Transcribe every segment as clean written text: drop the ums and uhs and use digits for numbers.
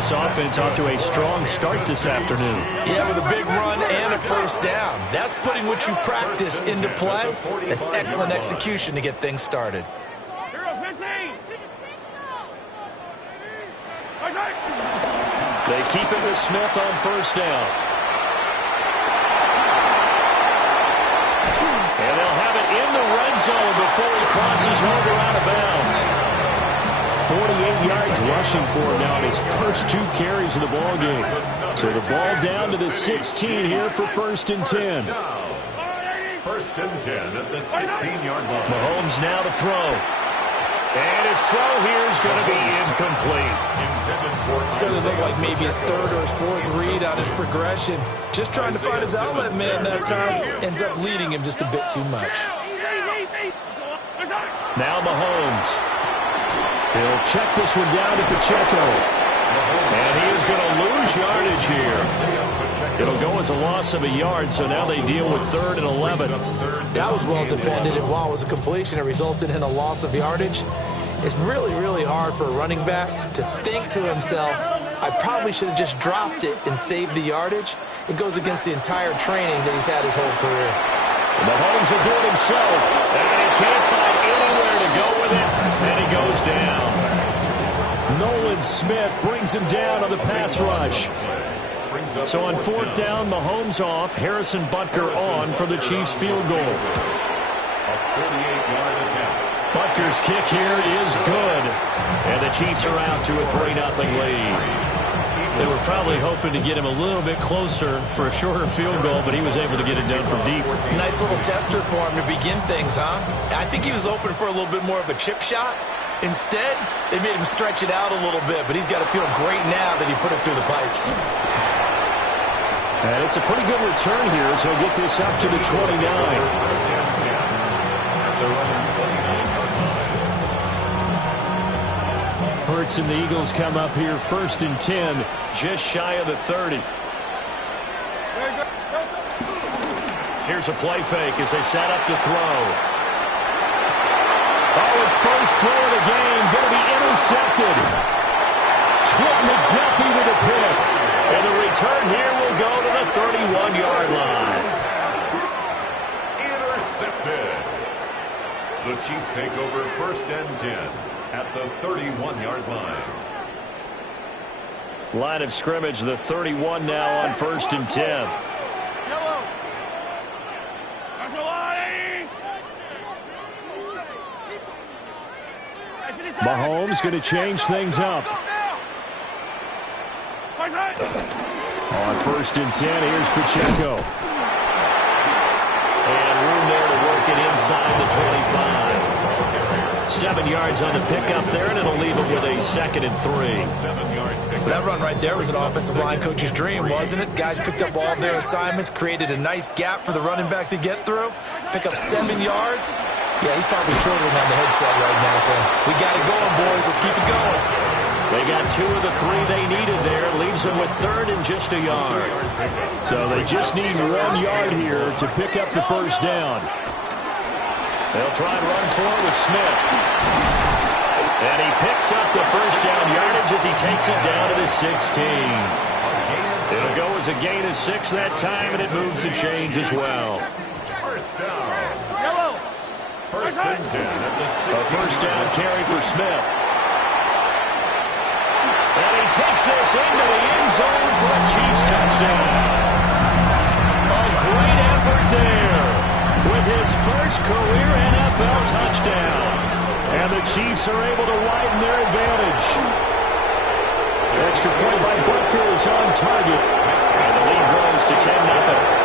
this offense off to a strong start this afternoon. Yeah, with a big run and a first down. That's putting what you practice into play. That's excellent execution to get things started. They keep it with Smith on first down. And they'll have it in the red zone before he crosses over out of bounds. 48 yards rushing for him now in his first 2 carries of the ball game. So the ball down to the 16 here for 1st and 10. 1st and 10 at the 16-yard line. Mahomes now to throw. And his throw here is going to be incomplete. Certainly looked like maybe his 3rd or his 4th read on his progression. Just trying to find his outlet man that time. Ends up leading him just a bit too much. Now Mahomes. He'll check this one down to Pacheco. And he is going to lose yardage here. It'll go as a loss of a yard, so now they deal with 3rd and 11. That was well defended, and while it was a completion, it resulted in a loss of yardage. It's really, really hard for a running back to think to himself, I probably should have just dropped it and saved the yardage. It goes against the entire training that he's had his whole career. Mahomes will do it himself, and he can't find anywhere to go with it, and he goes down. Nolan Smith brings him down on the pass rush. So on 4th down, Mahomes off, Harrison Butker on for the Chiefs field goal. A 48-yard attempt. Butker's kick here is good, and the Chiefs are out to a 3-0 lead. They were probably hoping to get him a little bit closer for a shorter field goal, but he was able to get it done from deep. Nice little tester for him to begin things, huh? I think he was open for a little bit more of a chip shot. Instead, they made him stretch it out a little bit, but he's got to feel great now that he put it through the pipes. And it's a pretty good return here as he'll get this up to the 29. Hurts and the Eagles come up here 1st and 10, just shy of the 30. Here's a play fake as they set up to throw. Oh, his first throw of the game going to be intercepted. Trent McDuffie with a pick. And the return here will go to the 31-yard line. Intercepted. The Chiefs take over 1st and 10 at the 31-yard line. Line of scrimmage, the 31 now on 1st and 10. Mahomes going to change things up. On 1st and 10, here's Pacheco. And room there to work it inside the 25. 7 yards on the pickup there, and it'll leave him with a 2nd and 3. That run right there was an offensive line coach's dream, wasn't it? Guys picked up all of their assignments, created a nice gap for the running back to get through, pick up 7 yards. Yeah, he's probably chortling on the headset right now saying, we got it going, boys. Let's keep it going. They got 2 of the 3 they needed there. Leaves them with 3rd and just a yard. So they just need 1 yard here to pick up the first down. They'll try and run for it with Smith. And he picks up the first down yardage as he takes it down to the 16. It'll go as a gain of 6 that time, and it moves the chains as well. First down. 1st and 10 at the 16. A first down carry for Smith. And he takes this into the end zone for a Chiefs touchdown. A great effort there with his first career NFL touchdown. And the Chiefs are able to widen their advantage. Extra point by Butker is on target. And the lead grows to 10-0.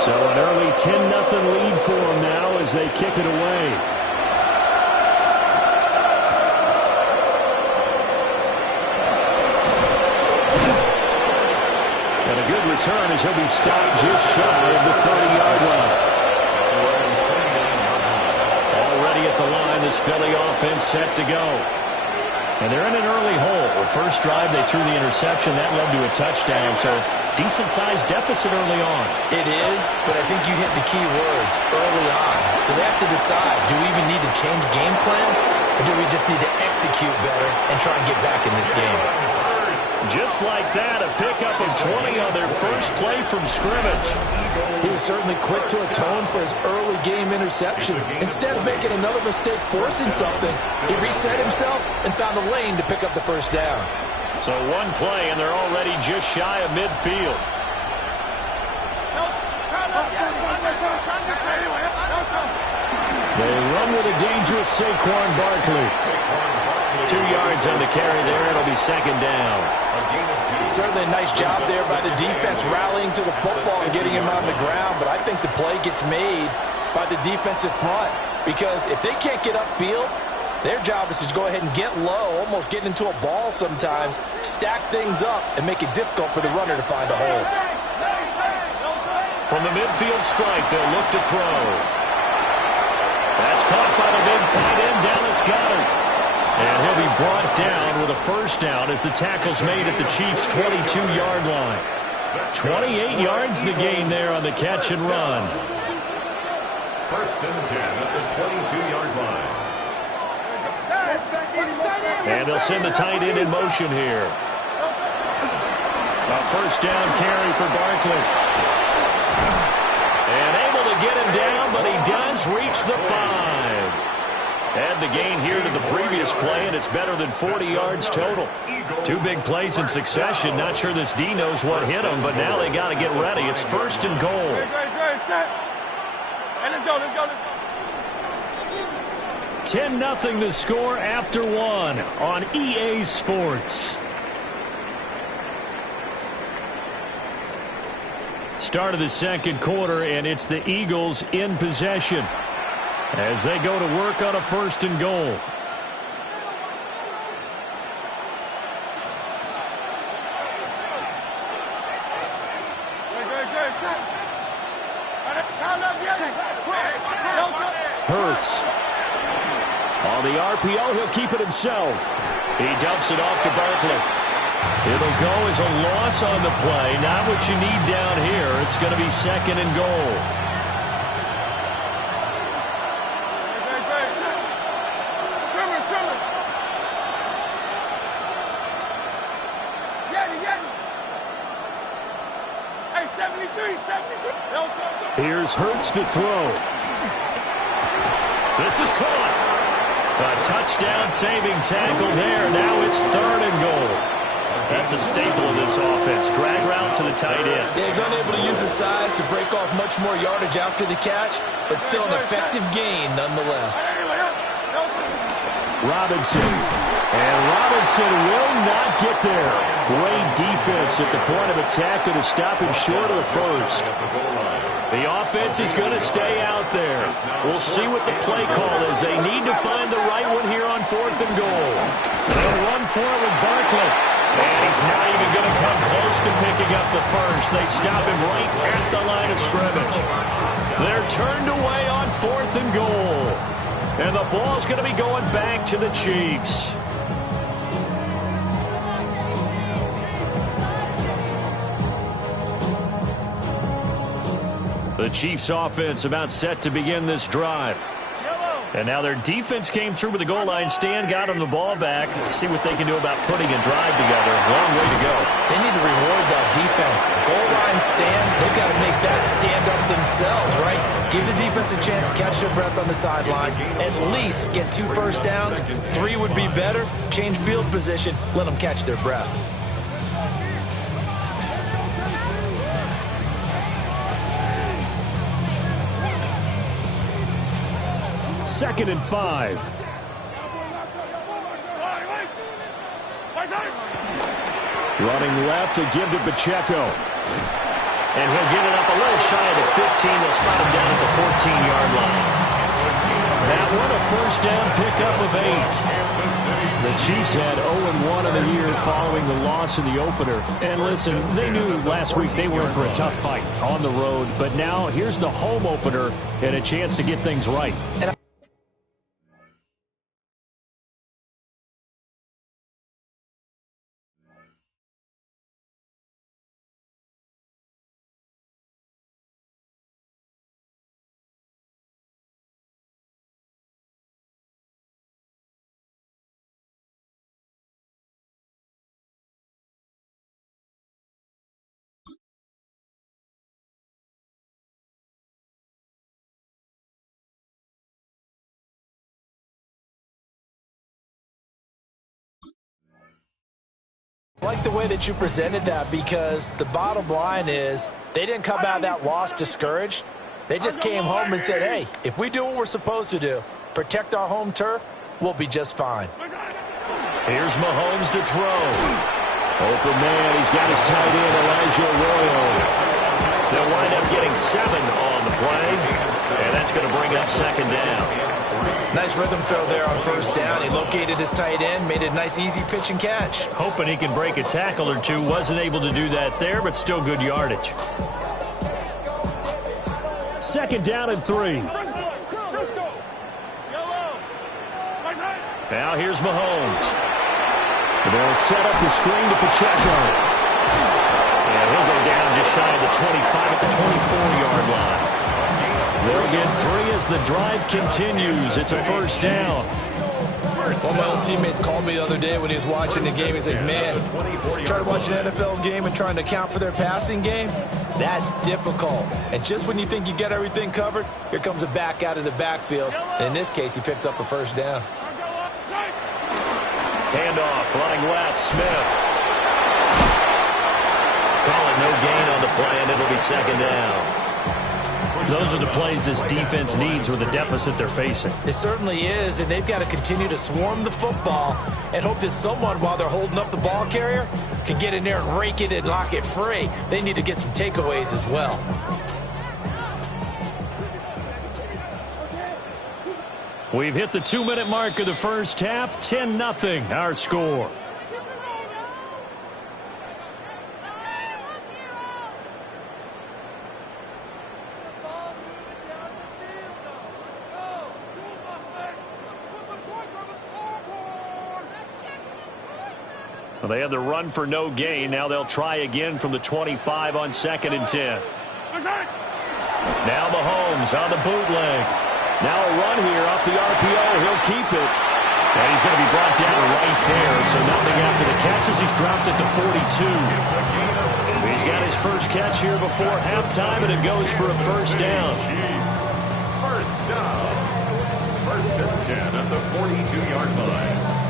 So an early 10-0 lead for them now as they kick it away. And a good return as he'll be stopped just shy of the 30-yard line. Already at the line, this Philly offense set to go. And they're in an early hole. The first drive, they threw the interception. That led to a touchdown. So decent-sized deficit early on. It is, but I think you hit the key words early on. So they have to decide, do we even need to change game plan? Or do we just need to execute better and try and get back in this game? Just like that, a pickup of 20 on their first play from scrimmage. He was certainly quick to atone for his early game interception. Instead of making another mistake forcing something, he reset himself and found a lane to pick up the first down. So one play, and they're already just shy of midfield. They run with a dangerous Saquon Barkley. 2 yards on the carry there. It'll be second down. Certainly a nice job there by the defense rallying to the football and getting him on the ground, but I think the play gets made by the defensive front because if they can't get upfield, their job is to go ahead and get low, almost getting into a ball sometimes, stack things up, and make it difficult for the runner to find a hole. From the midfield stripe, they'll look to throw. That's caught by the big tight end, Dallas Goedert. And he'll be brought down with a first down as the tackle's made at the Chiefs' 22-yard line. 28 yards the gain there on the catch and run. First and 10 at the 22-yard line. And they'll send the tight end in motion here. A first down carry for Barkley. And able to get him down, but he does reach the 5. Add the gain here to the previous play, and it's better than 40 yards total. 2 big plays in succession. Not sure this D knows what hit him, but now they got to get ready. It's first and goal. Let's go. 10-0 the score after 1 on EA Sports. Start of the second quarter, and it's the Eagles in possession as they go to work on a first and goal. Hurts. On the RPO, he'll keep it himself. He dumps it off to Barkley. It'll go as a loss on the play. Not what you need down here. It's going to be second and goal. Here's Hurts to throw. This is caught. A touchdown-saving tackle there. Now it's third and goal. That's a staple of this offense. Drag route to the tight end. Yeah, he's unable to use his size to break off much more yardage after the catch, but still an effective gain nonetheless. Robinson. And Robinson will not get there. Great defense at the point of attack to stop him short of the first. The offense is going to stay out there. We'll see what the play call is. They need to find the right one here on fourth and goal. They'll run for it with Barkley. And he's not even going to come close to picking up the first. They stop him right at the line of scrimmage. They're turned away on fourth and goal. And the ball's going to be going back to the Chiefs. The Chiefs offense about set to begin this drive. And now their defense came through with the goal line stand, got them the ball back. Let's see what they can do about putting a drive together. Long way to go. They need to reward that defense. Goal line stand, they've got to make that stand up themselves, right? Give the defense a chance to catch their breath on the sidelines. At least get 2 first downs. 3 would be better. Change field position. Let them catch their breath. Second and 5. Running left to give to Pacheco. And he'll get it up a little shy of the 15. They'll spot him down at the 14-yard line. That one, a first down pickup of 8. The Chiefs had 0-1 in the year following the loss in the opener. And listen, they knew last week they were in for a tough fight on the road. But now here's the home opener and a chance to get things right. I like the way that you presented that, because the bottom line is they didn't come out of that loss discouraged. They just came home and said, hey, if we do what we're supposed to do, protect our home turf, we'll be just fine. Here's Mahomes to throw. Open man, he's got his tight end, Elijah Arroyo. They'll wind up getting 7 on the play, and that's going to bring up second down. Nice rhythm throw there on first down. He located his tight end, made it a nice, easy pitch and catch. Hoping he can break a tackle or two. Wasn't able to do that there, but still good yardage. Second down and 3. Now here's Mahomes. They'll set up the screen to Pacheco. And he'll go down just shy of the 25 at the 24-yard line. They'll get 3 as the drive continues. It's a first down. One of my old teammates called me the other day when he was watching the game. He's like, man, trying to watch an NFL game and trying to account for their passing game, that's difficult. And just when you think you get everything covered, here comes a back out of the backfield. And in this case, he picks up a first down. Handoff, running left, Smith. Call it no gain on the play, and it'll be second down. Those are the plays this defense needs with the deficit they're facing. It certainly is, and they've got to continue to swarm the football and hope that someone, while they're holding up the ball carrier, can get in there and rake it and lock it free. They need to get some takeaways as well. We've hit the 2-minute mark of the first half. 10-0 our score. Well, they had the run for no gain. Now they'll try again from the 25 on 2nd and 10. Now Mahomes on the bootleg. Now a run here off the RPO. He'll keep it. And he's going to be brought down right there. So nothing after the catches. He's dropped at the 42. He's got his first catch here before halftime, and it goes for a first down. First down. 1st and 10 at the 42-yard line.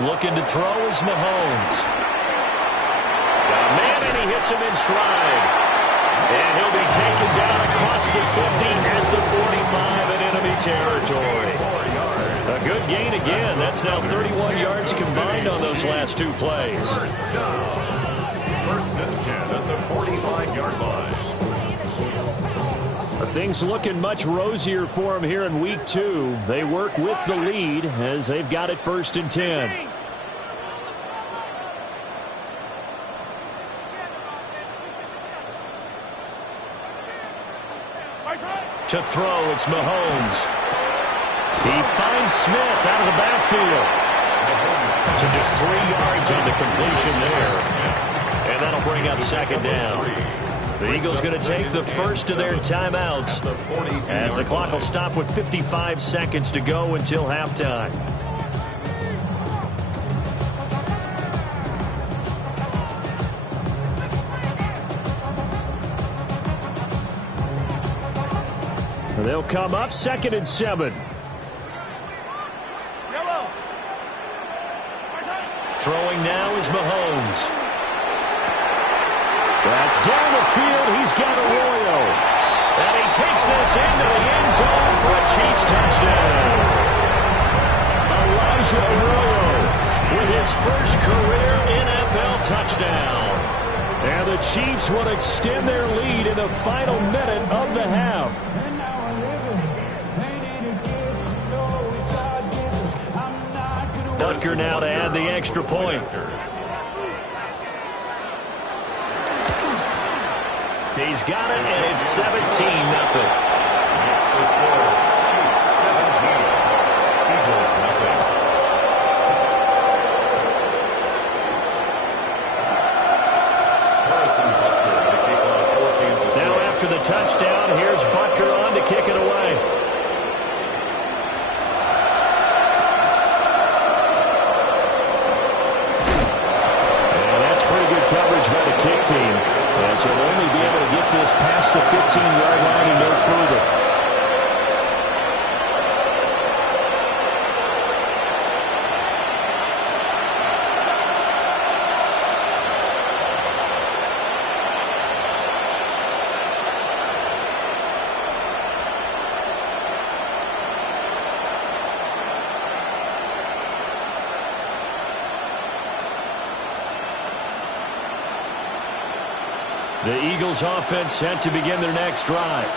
Looking to throw is Mahomes. Got a man, and he hits him in stride. And he'll be taken down across the 50 at the 45 in enemy territory. A good gain again. That's now 31 yards combined on those last 2 plays. First down. 1st and 10 at the 45-yard line. Things looking much rosier for them here in week 2. They work with the lead as they've got it 1st and 10. To throw, it's Mahomes. He finds Smith out of the backfield. So just 3 yards on the completion there. And that'll bring up second down. The Eagles going to take the first of their timeouts as the clock will stop with 55 seconds to go until halftime. They'll come up 2nd and 7. Throwing now is Mahomes. That's down the field. He's got Arroyo. And he takes this into the end zone for a Chiefs touchdown. Elijah Arroyo with his first career NFL touchdown. And the Chiefs will extend their lead in the final minute of the half. Butker now to add the extra point. He's got it, and it's 17-0. That's the score. Chiefs 17. Eagles nothing. Harrison Butker to kick off for Kansas City. Now after the touchdown, here's Butker on to kick it away. this past the 15-yard line and no further. The Eagles offense set to begin their next drive.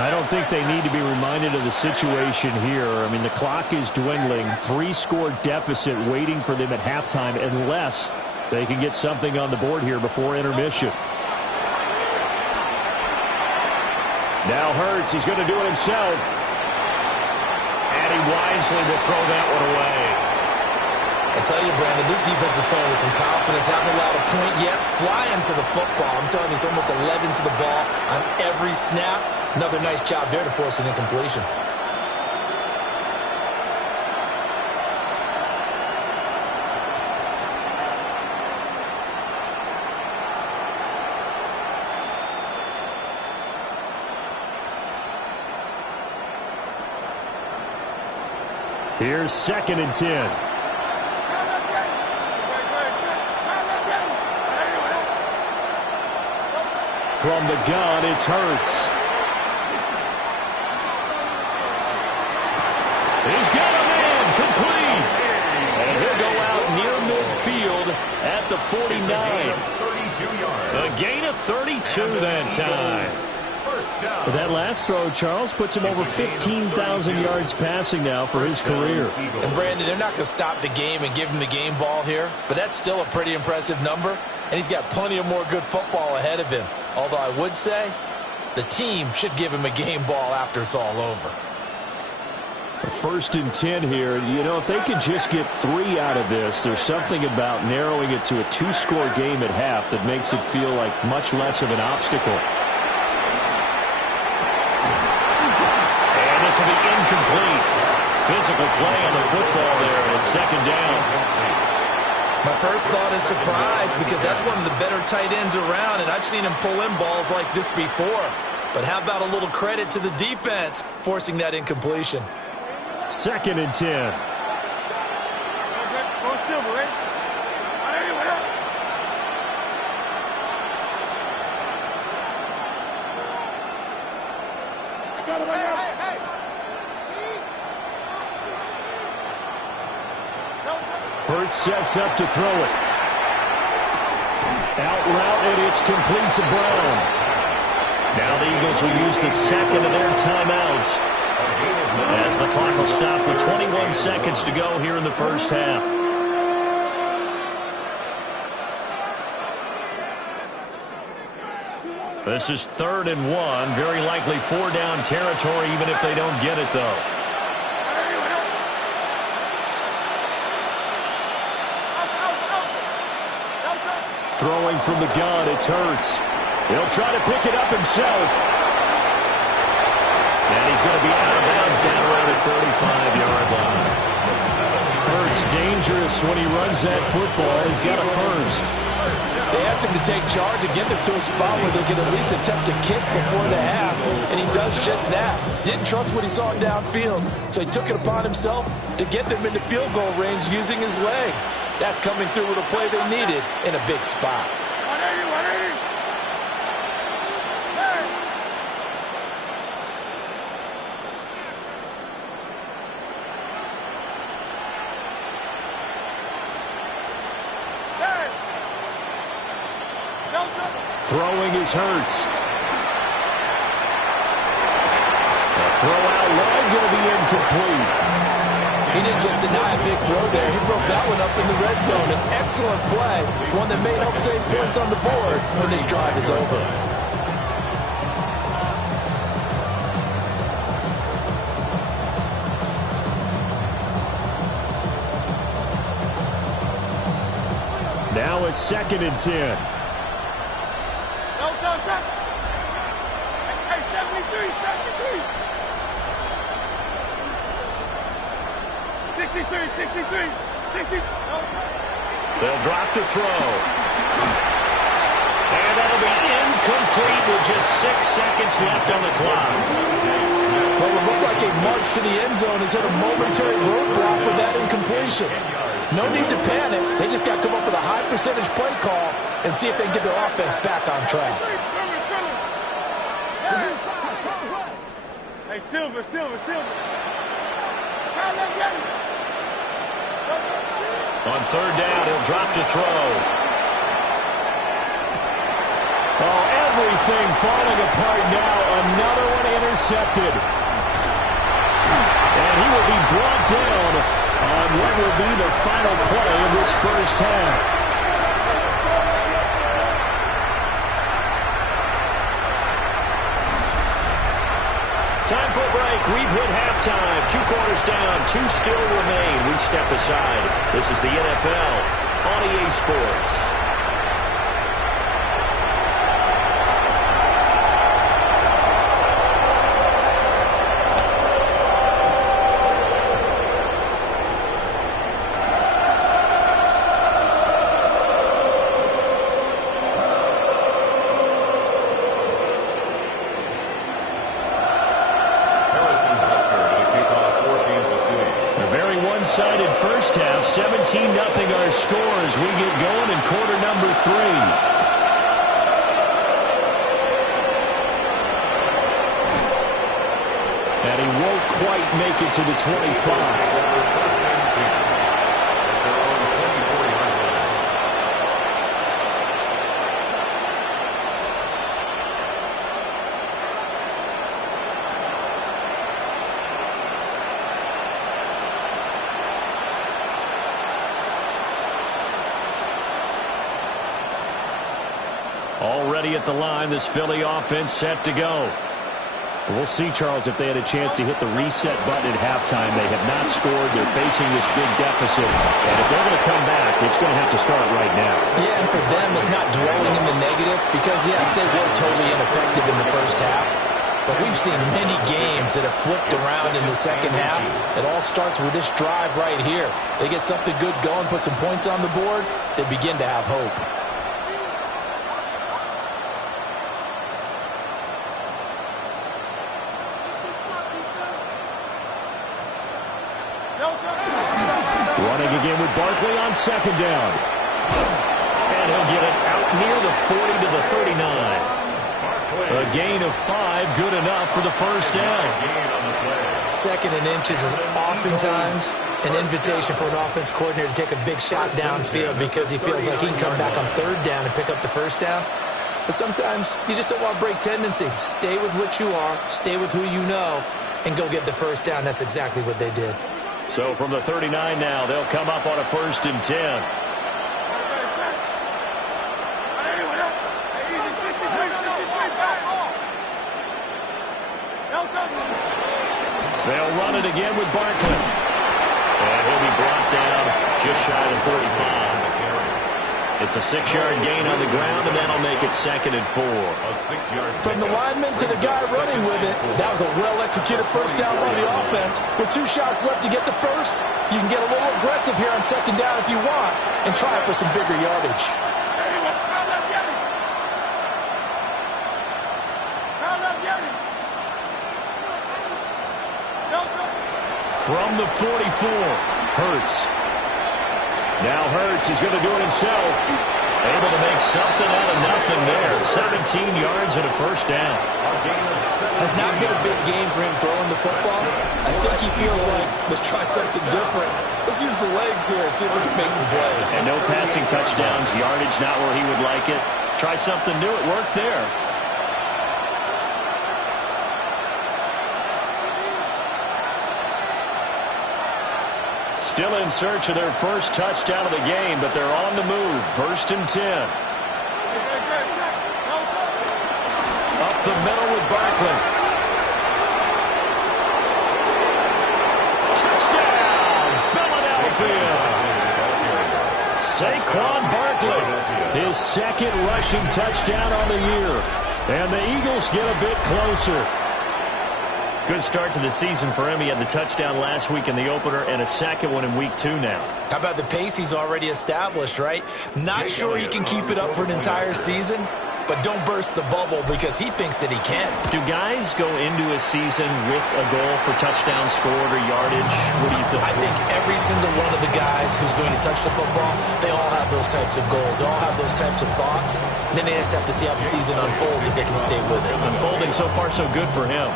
I don't think they need to be reminded of the situation here. I mean, the clock is dwindling. 3-score deficit waiting for them at halftime unless they can get something on the board here before intermission. Now Hurts, he's going to do it himself. And he wisely will throw that one away. I tell you, Brandon, this defense is playing with some confidence. Haven't allowed a point yet. Flying to the football. I'm telling you, it's almost 11 to the ball on every snap. Another nice job there to force an incompletion. Here's 2nd and 10. From the gun, it's Hurts. He's got a man complete. And he'll go out near midfield at the 49. A gain of 32 that time. But that last throw, Charles, puts him over 15,000 yards passing now for his career. And Brandon, they're not going to stop the game and give him the game ball here, but that's still a pretty impressive number, and he's got plenty of more good football ahead of him. Although I would say the team should give him a game ball after it's all over. 1st and 10 here. You know, if they could just get 3 out of this, there's something about narrowing it to a 2-score game at half that makes it feel like much less of an obstacle. This will be incomplete. Physical play on the football there, and it's 2nd down. My first thought is surprise because that's one of the better tight ends around, and I've seen him pull in balls like this before. But how about a little credit to the defense forcing that incompletion? 2nd and 10. Hurts sets up to throw it. Out route, and it's complete to Brown. Now the Eagles will use the 2nd of their timeouts as the clock will stop with 21 seconds to go here in the first half. This is 3rd and 1. Very likely 4-down territory, even if they don't get it, though. Throwing from the gun, it's Hurts. He'll try to pick it up himself. And he's going to be out of bounds down around the 35-yard line. Hurts dangerous when he runs that football. He's got a first. They asked him to take charge and get them to a spot where they could at least attempt a kick before the half, and he does just that. Didn't trust what he saw downfield, so he took it upon himself to get them into field goal range using his legs. That's coming through with a play they needed in a big spot. Throwing is Hurts. A throw out line going to be incomplete. He didn't just deny a big throw there. He broke that one up in the red zone. An excellent play. One that may help save points on the board when this drive is over. Now it's 2nd and 10. They'll drop to throw. And that'll be complete with just 6 seconds left on the clock. Well, it looked like a march to the end zone has hit a momentary roadblock with that incompletion. No need to panic. They just got to come up with a high percentage play call and see if they can get their offense back on track. Hey, Silver. On third down, he'll drop to throw. Oh, everything falling apart now. Another one intercepted. And he will be brought down on what will be the final play of this first half. Time for a break. We've hit halftime. 2 quarters down. 2 still remain. We step aside. This is the NFL on EA Sports. One-sided first half, 17-0 our scores. We get going in quarter number 3. And he won't quite make it to the 25. Already at the line, this Philly offense set to go. We'll see, Charles, if they had a chance to hit the reset button at halftime. They have not scored. They're facing this big deficit. And if they're going to come back, it's going to have to start right now. Yeah, and for them, it's not dwelling in the negative because, yes, they were totally ineffective in the first half. But we've seen many games that have flipped around in the second half. It all starts with this drive right here. They get something good going, put some points on the board, they begin to have hope. Running again with Barkley on second down. And he'll get it out near the 40 to the 39. A gain of 5, good enough for the first down. 2nd and inches is oftentimes an invitation for an offense coordinator to take a big shot downfield because he feels like he can come back on 3rd down and pick up the first down. But sometimes you just don't want to break tendency. Stay with what you are, stay with who you know, and go get the first down. That's exactly what they did. So from the 39 now, they'll come up on a 1st and 10. They'll run it again with Barkley. And he'll be brought down just shy of 45. It's a 6-yard gain on the ground, and that'll make it 2nd and 4. From the lineman to the guy running with it, that was a well-executed first down by the offense. With 2 shots left to get the first, you can get a little aggressive here on 2nd down if you want and try for some bigger yardage. From the 44, Hurts. Now Hurts is going to do it himself. Able to make something out of nothing there. 17 yards and a first down. Has not been a big game for him throwing the football. I think he feels like, let's try something different. Let's use the legs here and see if we can make some plays. And no passing touchdowns. Yardage not where he would like it. Try something new. It worked there. Still in search of their first touchdown of the game, but they're on the move. 1st and 10. Up the middle with Barkley. Touchdown, Philadelphia. Saquon Barkley, his 2nd rushing touchdown on the year. And the Eagles get a bit closer. Good start to the season for him. He had the touchdown last week in the opener and a 2nd one in week 2 now. How about the pace he's already established, right? Not sure he can keep it up for an entire season, but don't burst the bubble because he thinks that he can. Do guys go into a season with a goal for touchdown scored or yardage? What do you think? I think every single one of the guys who's going to touch the football, they all have those types of goals. They all have those types of thoughts. And then they just have to see how the season unfolds if they can stay with it. Unfolding so far so good for him.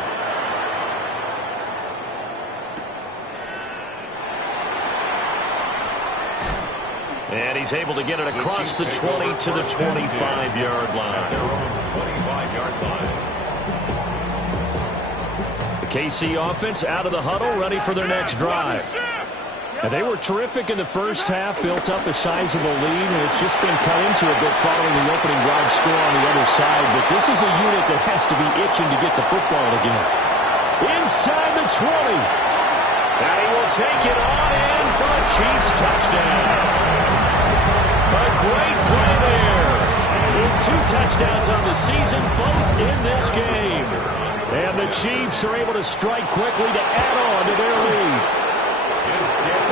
And he's able to get it across the 20 to the 25-yard line. The KC offense out of the huddle, ready for their next drive. And they were terrific in the first half, built up a sizable lead, and it's just been cut into a bit following the opening drive score on the other side. But this is a unit that has to be itching to get the football again. Inside the 20. And he will take it on in for a Chiefs touchdown. A great play there. With 2 touchdowns on the season, both in this game. And the Chiefs are able to strike quickly to add on to their lead.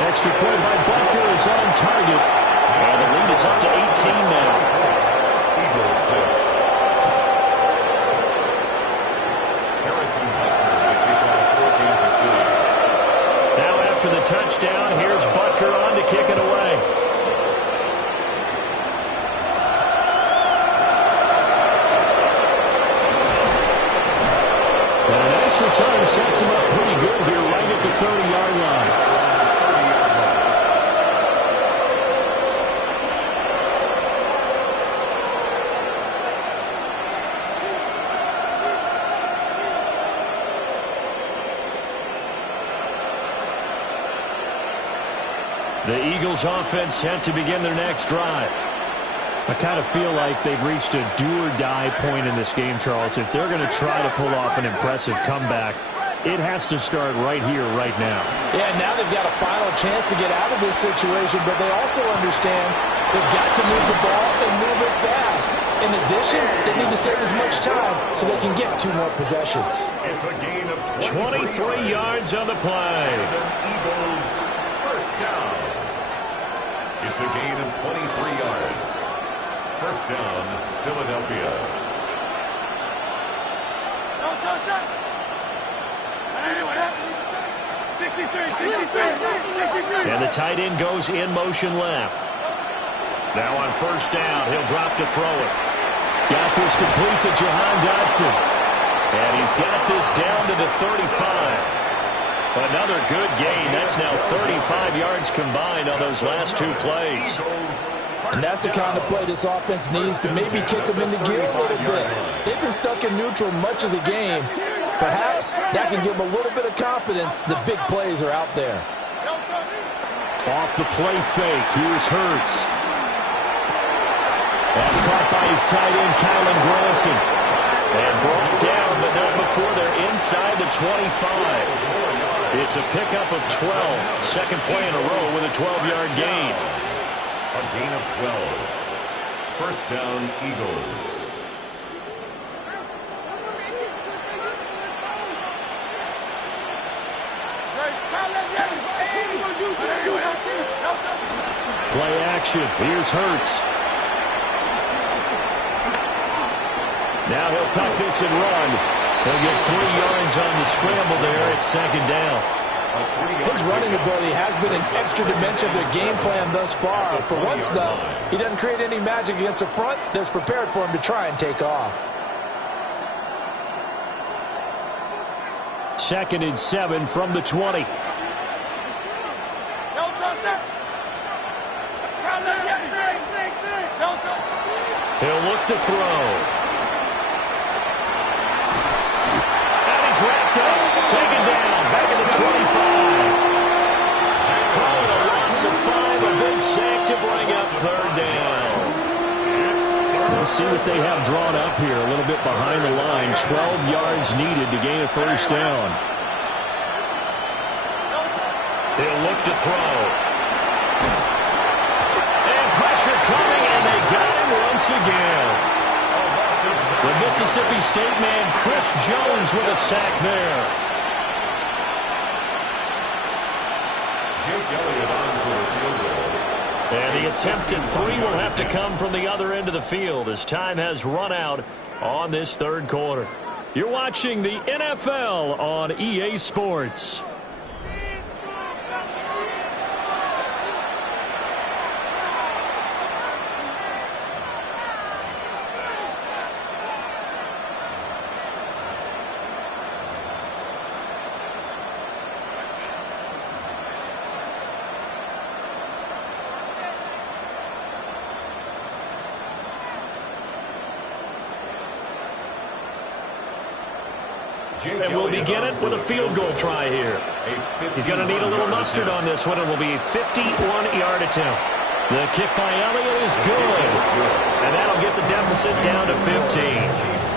Extra point by Butker is on target. And the lead is up to 18 now. Eagles 6. Harrison Butker with kickoff for Kansas City. Now after the touchdown, here's Butker on to kick it away. And a nice return sets him up pretty good here right at the 30-yard line. The Eagles offense set to begin their next drive. I kind of feel like they've reached a do-or-die point in this game, Charles. If they're going to try to pull off an impressive comeback, it has to start right here, right now. Yeah, now they've got a final chance to get out of this situation, but they also understand they've got to move the ball and move it fast. In addition, they need to save as much time so they can get 2 more possessions. It's a gain of 23 yards on the play. Eagles first down. It's a gain of 23 yards. First down, Philadelphia. And the tight end goes in motion left. Now on first down, he'll drop to throw it. Got this complete to Jahan Dotson. And he's got this down to the 35. Another good gain. That's now 35 yards combined on those last 2 plays. And that's the kind of play this offense needs to maybe kick them into gear a little bit. They've been stuck in neutral much of the game. Perhaps that can give them a little bit of confidence. The big plays are out there. Off the play fake. Here's Hurts. That's caught by his tight end, Kylan Granson. And brought down, but not before they're inside the 25. It's a pickup of 12. Second play in a row with a 12-yard gain. A gain of 12. First down, Eagles. Play action. Here's Hurts. Now he'll tuck this and run. He'll get 3 yards on the scramble there. It's second down. His running ability has been an extra dimension of their game plan thus far. For once, though, he doesn't create any magic against the front that's prepared for him to try and take off. 2nd and 7 from the 20. He'll look to throw. And he's wrapped up. Taken down. Back at the 25. Call it a loss of 5. A big sack to bring up third down. We'll see what they have drawn up here. A little bit behind the line. 12 yards needed to gain a first down. He'll look to throw. And pressure coming, and they got him once again. The Mississippi State man, Chris Jones, with a sack there. Jake Elliott on for the field goal. And the attempted three will have to come from the other end of the field as time has run out on this third quarter. You're watching the NFL on EA Sports. And we'll begin it with a field goal try here. He's going to need a little mustard on this one. It will be a 51-yard attempt. The kick by Elliott is good. And that'll get the deficit down to 15.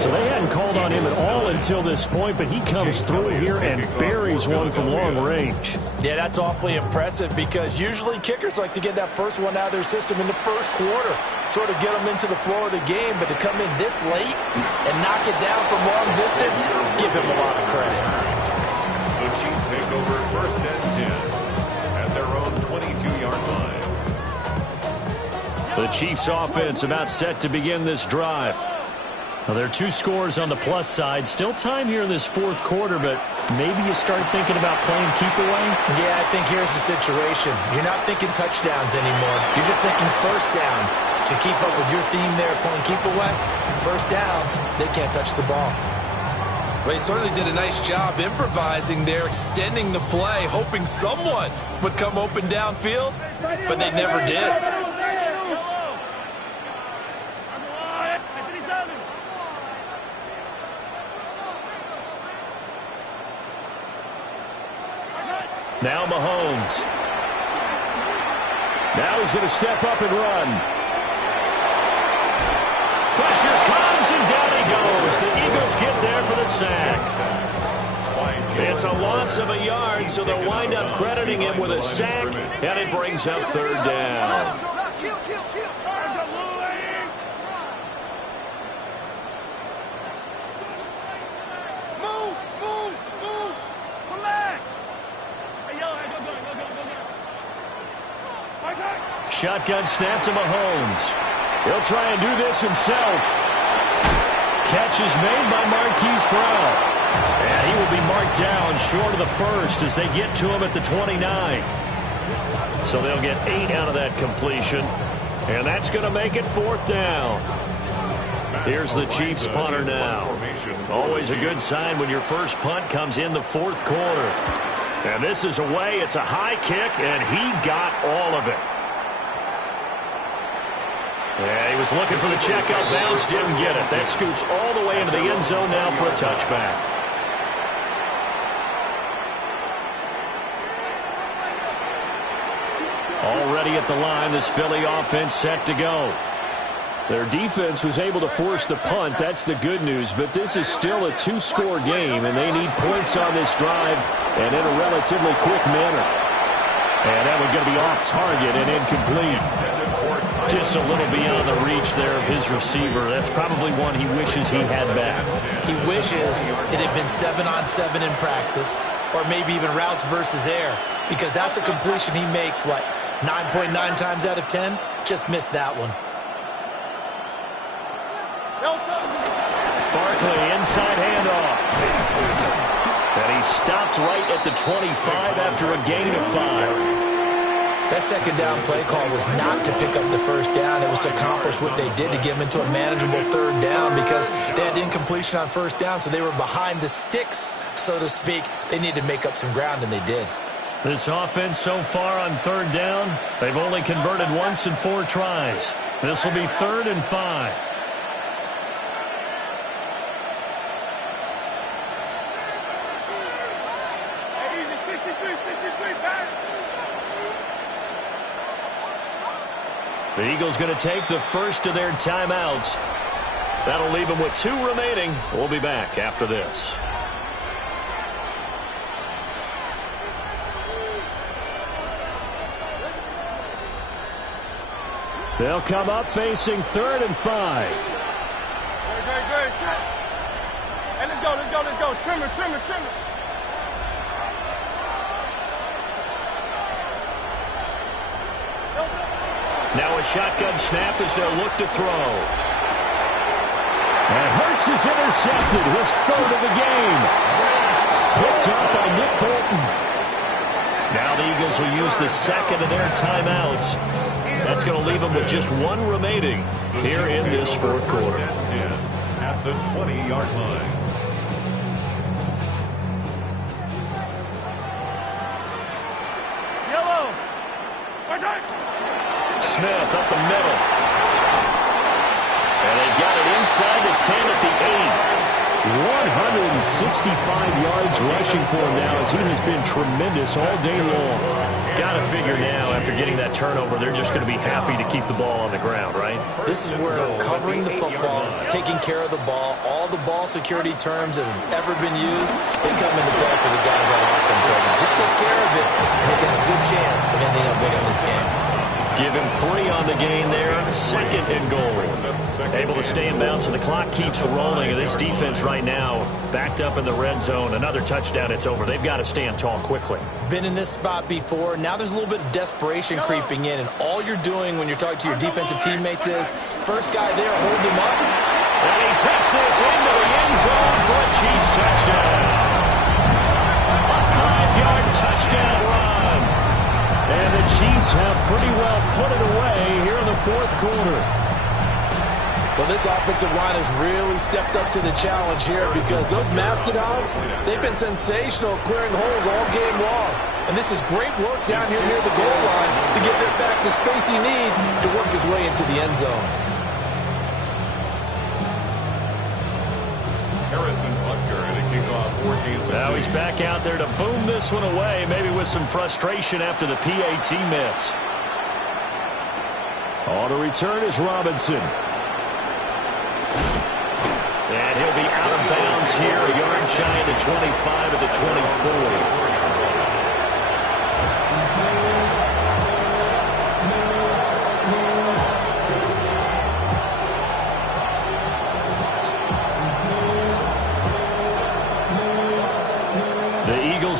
So they hadn't called on him at all until this point, but he comes through here and buries one from long range. Yeah, that's awfully impressive because usually kickers like to get that first one out of their system in the first quarter, sort of get them into the flow of the game, but to come in this late and knock it down from long distance, give him a lot of credit. The Chiefs take over first and 10 at their own 22-yard line. The Chiefs offense about set to begin this drive. Well, there are two scores on the plus side. Still time here in this fourth quarter, but maybe you start thinking about playing keep away? Yeah, I think here's the situation. You're not thinking touchdowns anymore. You're just thinking first downs. To keep up with your theme there, playing keep away, first downs, they can't touch the ball. Well, he certainly did a nice job improvising there, extending the play, hoping someone would come open downfield, but they never did. Now Mahomes. Now he's going to step up and run. Pressure comes, and down he goes. The Eagles get there for the sack. It's a loss of a yard, so they'll wind up crediting him with a sack, and it brings up third down. Shotgun snap to Mahomes. He'll try and do this himself. Catch is made by Marquise Brown. And he will be marked down short of the first as they get to him at the 29. So they'll get 8 out of that completion. And that's going to make it fourth down. Here's the Chiefs punter now. Always a good sign when your first punt comes in the fourth quarter. And this is away. It's a high kick, and he got all of it. Yeah, he was looking for the checkout bounce, didn't get it. That scoots all the way into the end zone now for a touchback. Already at the line, this Philly offense set to go. Their defense was able to force the punt. That's the good news, but this is still a two-score game, and they need points on this drive and in a relatively quick manner. And that one's going to be off target and incomplete. Just a little beyond the reach there of his receiver. That's probably one he wishes he had back. He wishes it had been 7-on-7 in practice, or maybe even routes versus air, because that's a completion he makes, what, 9.9 times out of 10? Just missed that one. Barkley, inside handoff. And he stopped right at the 25 after a gain of 5. That second down play call was not to pick up the first down. It was to accomplish what they did to get them into a manageable third down because they had incompletion on first down, so they were behind the sticks, so to speak. They needed to make up some ground, and they did. This offense so far on third down, they've only converted once in 4 tries. This will be 3rd and 5. The Eagles going to take the first of their timeouts. That'll leave them with 2 remaining. We'll be back after this. They'll come up facing 3rd and 5. Great. Hey, let's go. Trimmer. Now a shotgun snap as they'll look to throw. And Hurts is intercepted, his third of the game. Picked up by Nick Bolton. Now the Eagles will use the second of their timeouts. That's going to leave them with just one remaining here in this fourth quarter. At the 20-yard line. Yellow. Smith up the middle. And they've got it inside the 10 at the 8. 165 yards rushing for him now as he has been tremendous all day long. Got to figure now after getting that turnover, they're just going to be happy to keep the ball on the ground, right? This is where covering the football, taking care of the ball, all the ball security terms that have ever been used, they come into play for the guys on offense right now. Just take care of it, and they've got a good chance of ending up winning this game. Give him 3 on the gain there. Second and goal. Able to stay in bounds, so the clock keeps rolling. And this defense right now backed up in the red zone. Another touchdown, it's over. They've got to stand tall quickly. Been in this spot before. Now there's a little bit of desperation creeping in. And all you're doing when you're talking to your defensive teammates is, first guy there, hold him up. And he takes this into the end zone for a Chiefs touchdown. A 5-yard touchdown run. And the Chiefs have pretty well put it away here in the fourth quarter. Well, this offensive line has really stepped up to the challenge here because those Mastodons, they've been sensational clearing holes all game long. And this is great work down here near the goal line to get that back the space he needs to work his way into the end zone. Harrison Butker in a kickoff for Kansas City. Now he's back out there to boom this one away, maybe with some frustration after the PAT miss. On to return is Robinson. And he'll be out of bounds here, a yard shy of the 25 of the 24.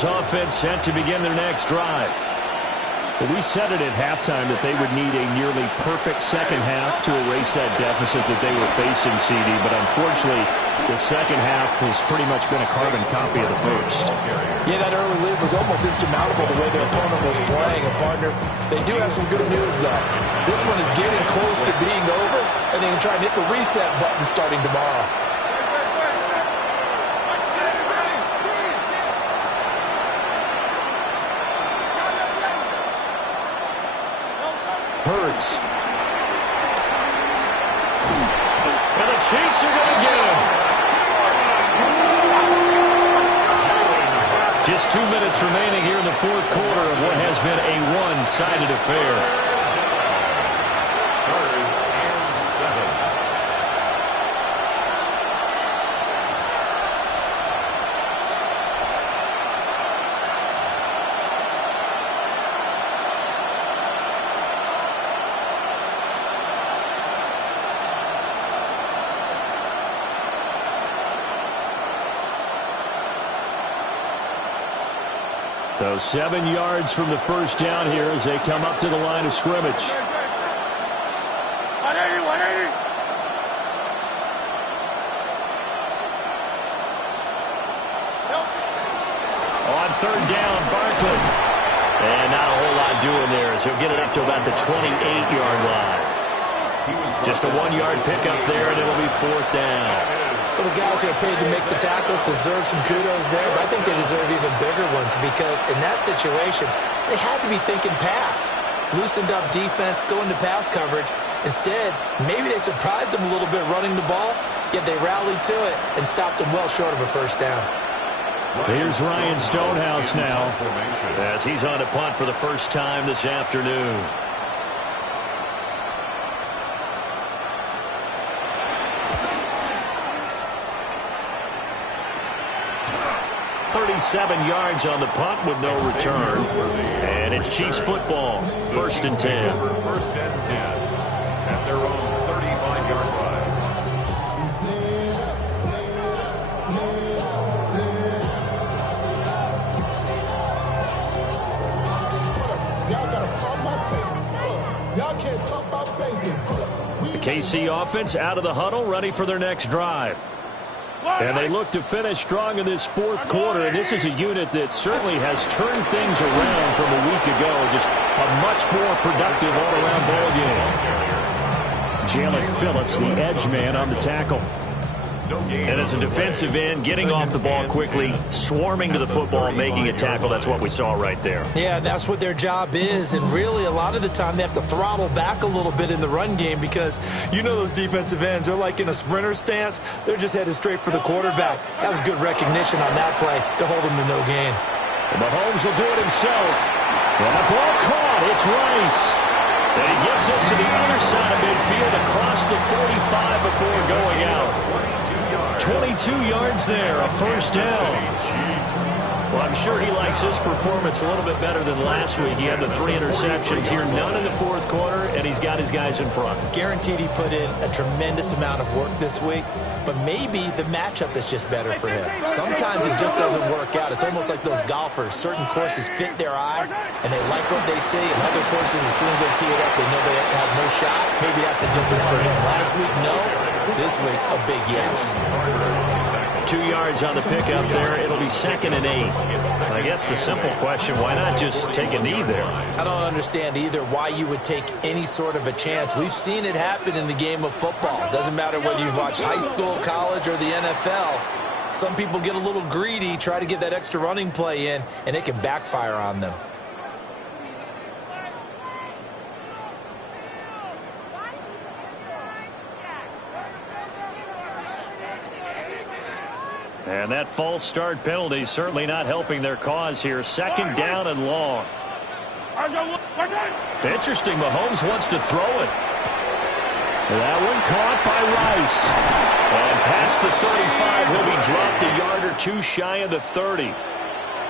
Offense set to begin their next drive. Well, we said it at halftime that they would need a nearly perfect second half to erase that deficit that they were facing, CD, but unfortunately the second half has pretty much been a carbon copy of the first. Yeah, that early lead was almost insurmountable the way their opponent was playing. And partner, they do have some good news though. This one is getting close to being over, and they can try and hit the reset button starting tomorrow. Hurts. And the Chiefs are going to get him. Just 2 minutes remaining here in the fourth quarter of what has been a one-sided affair. So 7 yards from the first down here as they come up to the line of scrimmage. 180, 180. On third down, Barkley. And not a whole lot doing there as he'll get it up to about the 28-yard line. Just a 1-yard pickup there, and it'll be fourth down. Well, the guys who are paid to make the tackles deserve some kudos there, but I think they deserve even bigger ones because in that situation, they had to be thinking pass. Loosened up defense, going to pass coverage. Instead, maybe they surprised them a little bit running the ball, yet they rallied to it and stopped them well short of a first down. Here's Ryan Stonehouse now as he's on a punt for the first time this afternoon. 37 yards on the punt with no return. And it's Chiefs football. First and 10. First and 10 at their own 35-yard line. Y'all gotta pop my taste. Y'all can't talk about basic. The KC offense out of the huddle, ready for their next drive. And they look to finish strong in this fourth quarter, and this is a unit that certainly has turned things around from a week ago. Just a much more productive all-around ball game. Jalen Phillips, the edge man on the tackle. And as a defensive end, getting off the ball quickly, swarming to the football, making a tackle, that's what we saw right there. Yeah, that's what their job is, and really a lot of the time they have to throttle back a little bit in the run game because you know those defensive ends, they're like in a sprinter stance. They're just headed straight for the quarterback. That was good recognition on that play to hold him to no gain. And Mahomes will do it himself. And the ball caught. It's Rice. And he gets us to the other side of midfield across the 45 before going out. 22 yards there, a first down. Well, I'm sure he likes his performance a little bit better than last week. He had the 3 interceptions here, none in the fourth quarter, and he's got his guys in front. Guaranteed he put in a tremendous amount of work this week, but maybe the matchup is just better for him. Sometimes it just doesn't work out. It's almost like those golfers. Certain courses fit their eye, and they like what they see, and other courses, as soon as they tee it up, they know they have no shot. Maybe that's the difference for him. Last week, no. This week, a big yes. 2 yards on the pickup there. It'll be 2nd and 8. I guess the simple question, why not just take a knee there? I don't understand either why you would take any sort of a chance. We've seen it happen in the game of football. Doesn't matter whether you've watched high school, college, or the NFL. Some people get a little greedy, try to get that extra running play in, and it can backfire on them. And that false start penalty certainly not helping their cause here. 2nd down and long. Interesting, Mahomes wants to throw it. That one caught by Rice. And past the 35, he'll be dropped a yard or 2 shy of the 30.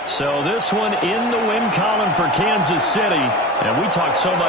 So this one in the win column for Kansas City. And we talked so much